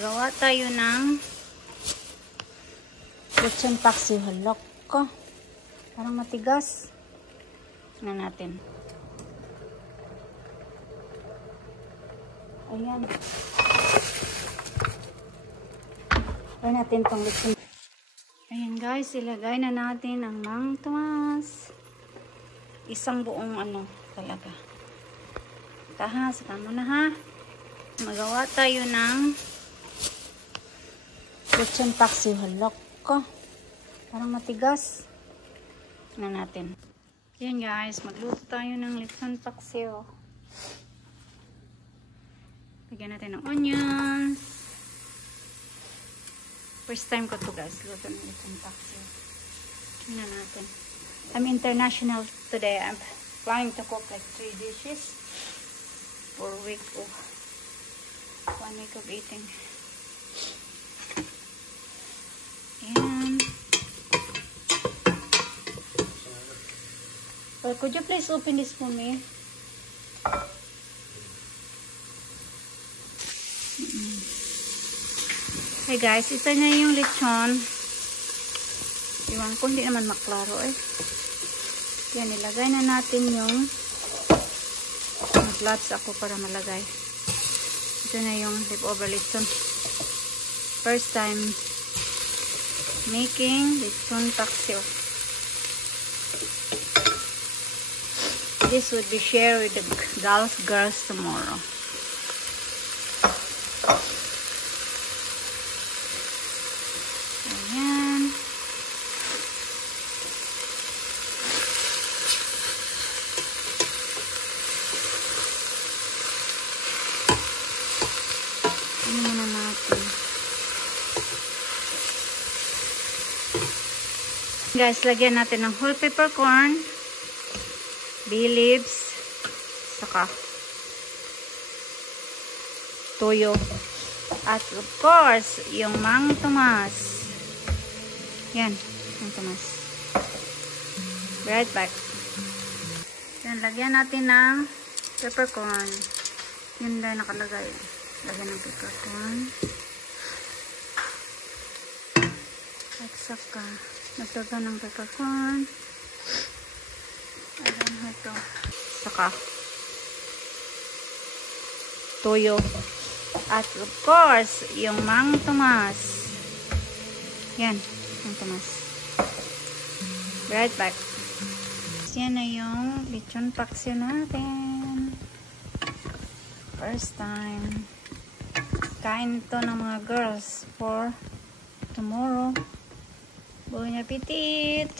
Magawa tayo ng lechon paksiw. Halok ko. Parang matigas. Tingnan natin. Ayan. Try natin pang lechon. Ayan guys, ilagay na natin ang Mang Tomas. Isang buong ano talaga. Taha, saka mo na ha. Magawa tayo ng lechon paksiw. Halok ko. Parang matigas. Tingnan natin. Yan guys, magluto tayo ng lechon paksiw. Lagyan natin ng onions. First time ko to guys, luto ng lechon paksiw. Tingnan natin. I'm international today. I'm planning to cook like 3 dishes for a week of 1 week of eating. And well, could you please open this for me? Hey guys, ito na yung lechon. Iwan ko, hindi naman maklaro eh. Yan, ilagay na natin yung nag-lots ako para malagay. Ito na yung leftover lechon. First time making lechon paksiw. This would be shared with the Gulf girls tomorrow. Ayan. Ano muna natin. Guys, lagyan natin ng whole peppercorn, bay leaves, saka toyo, at of course yung Mang Tomas. Yan, Mang Tomas. Right back. Yan, lagyan natin ng peppercorn. Yun na nakalagay. Lagyan ng peppercorn. At saka nagtaga ng peppercorn. Ayan ito. Saka toyo. At of course, yung Mang Tomas. Yan, Mang Tomas. Right back. Yan na yung lechon paksiw natin. First time. Kain ito ng mga girls for tomorrow. Bon appetit!